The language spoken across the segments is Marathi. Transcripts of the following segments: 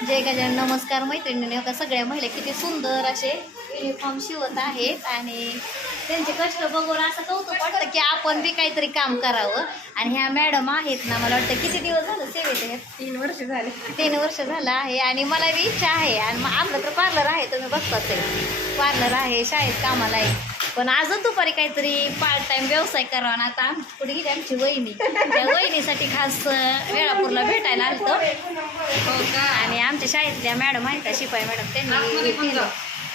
जय गजानन नमस्कार मैत्रिणीने. का सगळ्या महिला किती सुंदर असे युनिफॉर्म शिवत आहेत आणि त्यांचे कष्ट बघून असं कौतुक वाटतं की आपण बी काहीतरी काम करावं. आणि ह्या मॅडम आहेत ना मला वाटतं किती दिवस झालं सेवेत आहेत? तीन वर्ष झाले. तीन वर्ष झालं आहे आणि मला बी इच्छा आहे. आणि मग आपलं तर पार्लर आहे तुम्ही बघताच आहे. पार्लर आहे शाळेत कामाला आहे. पण अजून दुपारी काहीतरी पार्ट टाइम व्यवसाय करावा ना आता. पुढे गेली आमची वहिनी? त्या वहिनीसाठी खास वेळापूरला भेटायला आलतो. हो आणि आमच्या शाळेतल्या मॅडम आहेत का शिपाई मॅडम त्यांनी.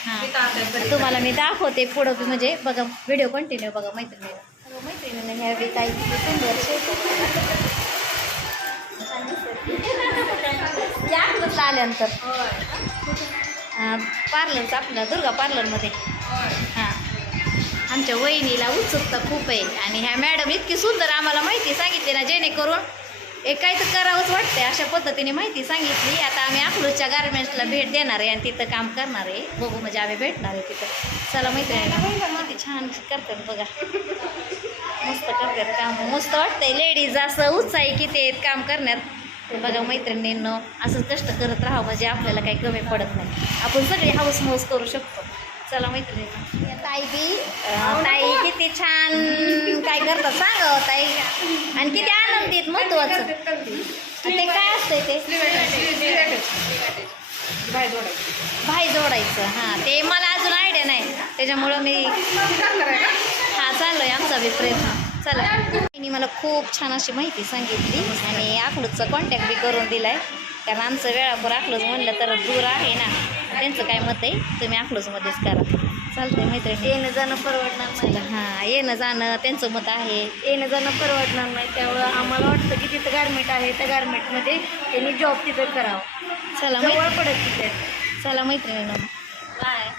हां. तुम्हाला मी दाखवते पुढं म्हणजे बघा व्हिडिओ कंटिन्यू बघा मैत्रिणी. मैत्रिणीने ह्या काही सुंदर आल्यानंतर. पार्लरचं आपलं दुर्गा पार्लरमध्ये. हां. आमच्या वहिनीला उत्सुकता खूप आहे. आणि ह्या मॅडम इतकी सुंदर आम्हाला माहिती सांगितली ना जेणेकरून एक काही तर करावंच वाटतंय अशा पद्धतीने माहिती सांगितली. आता आम्ही अकलूजच्या गार्मेंट्सला भेट देणार आहे आणि तिथं काम करणार आहे. बघू म्हणजे आम्ही भेटणार आहे तिथं. चला किती छान करतात बघा. मस्त करतात काम. मस्त वाटतंय. लेडीज असं उत्साही किती आहेत काम करण्यात. ते बघा मैत्रिणींनो असंच कष्ट करत राहावं म्हणजे आपल्याला काही कमी पडत नाही. आपण सगळी हाऊस मौस करू शकतो. चला मैत्रिणी. ताई बी अं, ताई किती छान काय करतात सांगा ताई. आणि किती आनंदीत महत्वाचं. ते काय असतंय ते. भाई जोडायचं. हां ते मला अजून आयडिया नाही. त्याच्यामुळं मी आहे? हा चाललोय आमचा बी प्रयत्न चला. तिने मला खूप छान अशी माहिती सांगितली आणि अकलूजचा कॉन्टॅक्ट बी करून दिलाय. कारण आमचं वेळापूर अकलूज म्हणलं तर दूर आहे ना. त्यांचं काय मत आहे? तुम्ही अकलूजमध्येच करा. चालतंय मैत्रिणी. येणं जाणं परवडणार चला हां येणं जाणं त्यांचं मत आहे. येणं जाणं परवडणार नाही. त्यामुळं आम्हाला वाटतं की तिथं गारमेंट आहे. त्या गारमेंटमध्ये त्यांनी जॉब तिथं करावं. चला जवळ पडत तिथे. चला मैत्रिणी. बाय